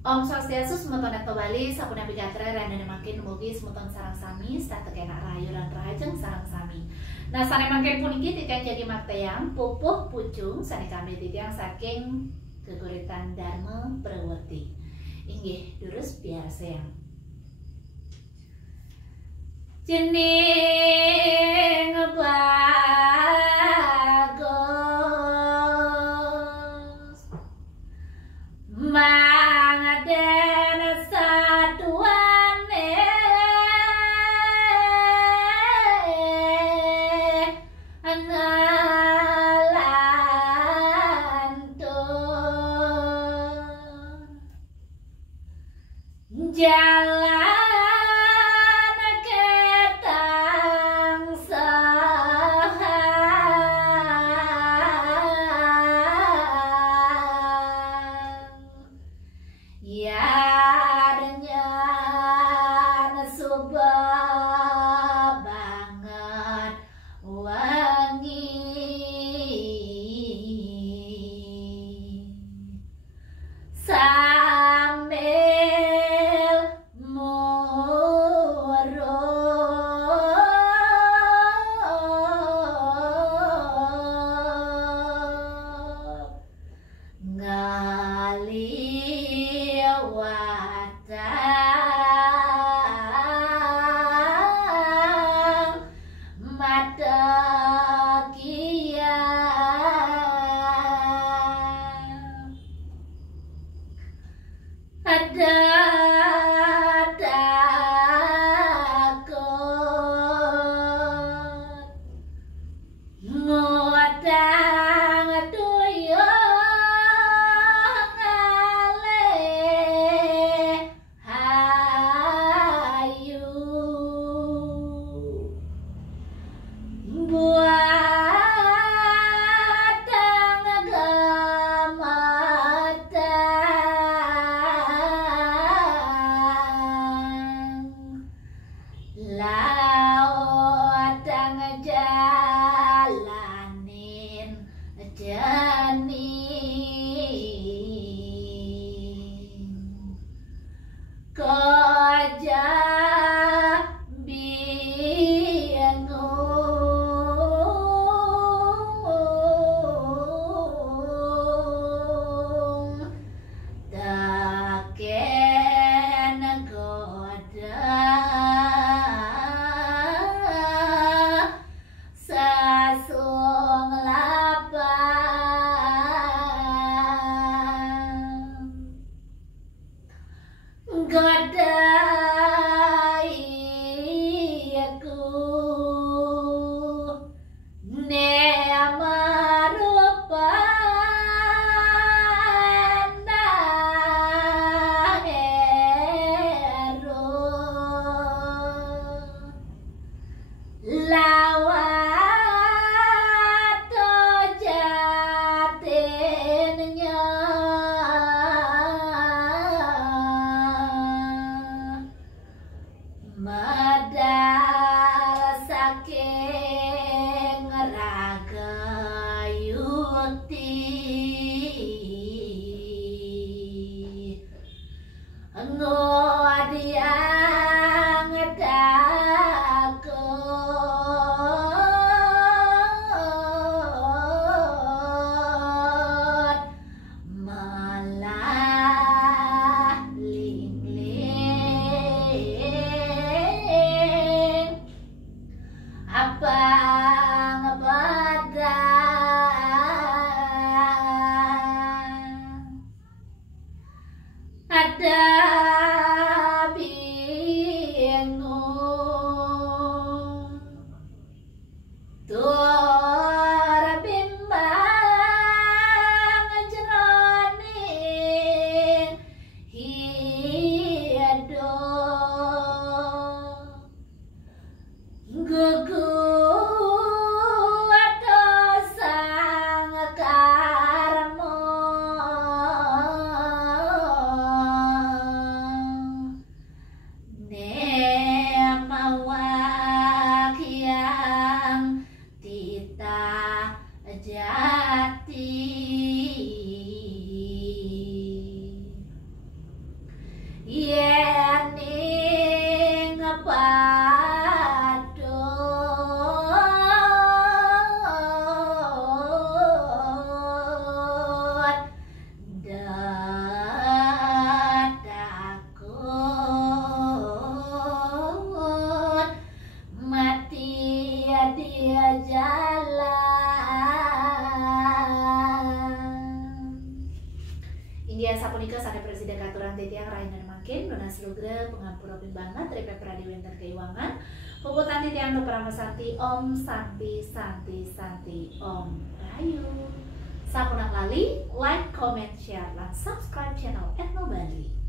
Om Swastiastu semeton eto Bali sapuna pigatre rendane makin mugi semeton sareng sami sarta kenak rahayu lan rahajeng sareng sami. Nah sane mangken puniki titiang jadi maktayang pupuh pucung sane kami titiang saking geguritan Dharma Prawerti. Inggih durus biar sayang. Jeneng bagus mangaden saduane ngalantun jalan jalan. India sapunika sada presiden katuran titiang raina makin Dona Slugra pengampura banget dari Pepra di Winter Keuangan puputan titiang nu Pramasarti Om Santi Santi Santi Om Rayu. Sapunang lali like, comment, share, dan subscribe channel Etno Bali.